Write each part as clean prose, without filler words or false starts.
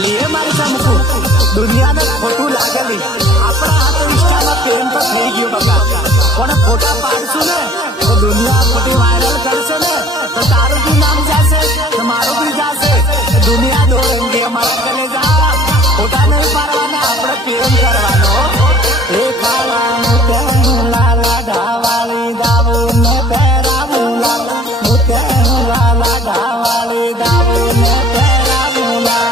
लिए मारी चमकू दुनिया में खोटू लागेली अपना हाथ इंस्टा में प्रेम तो થઈ ગયો બકા પણ ફોટા પાડશું ને તો દુનિયા ખોટી વાયરલ કરશે ને તો તારું भी नाम जासे તમારું भी जासे दुनिया દોડેંગે हमारा कलेजा ફોટા નહીં પાડવાના આપણે પ્રેમ કરવાનો એ ખાવાનું તેનું લાલા ડાવાળી દાવું ને પહેરાવું લાલા તેનું લાલા ડાવાળી દાવું ને પહેરાવું લાલા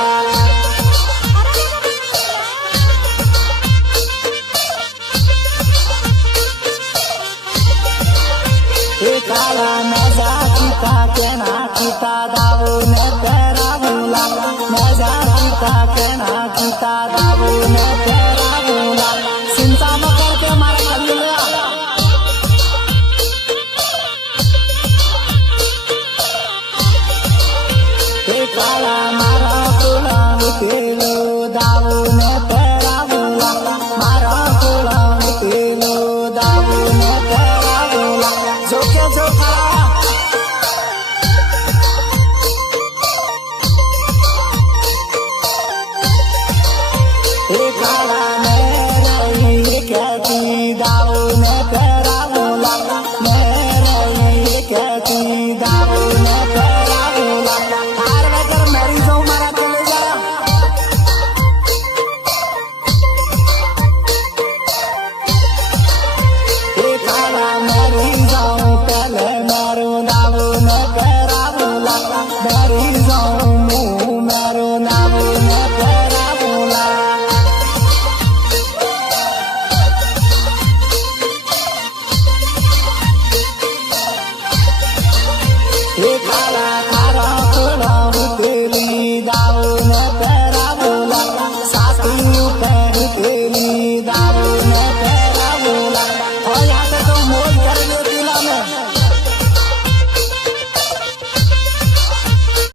काला नजा किता केना किता दाऊ ने पेरावूला नजा किता केना किता दाऊ ने पेरावूला चिंता न करके मारे कलिया काला मारा तुला उतेलो दाऊ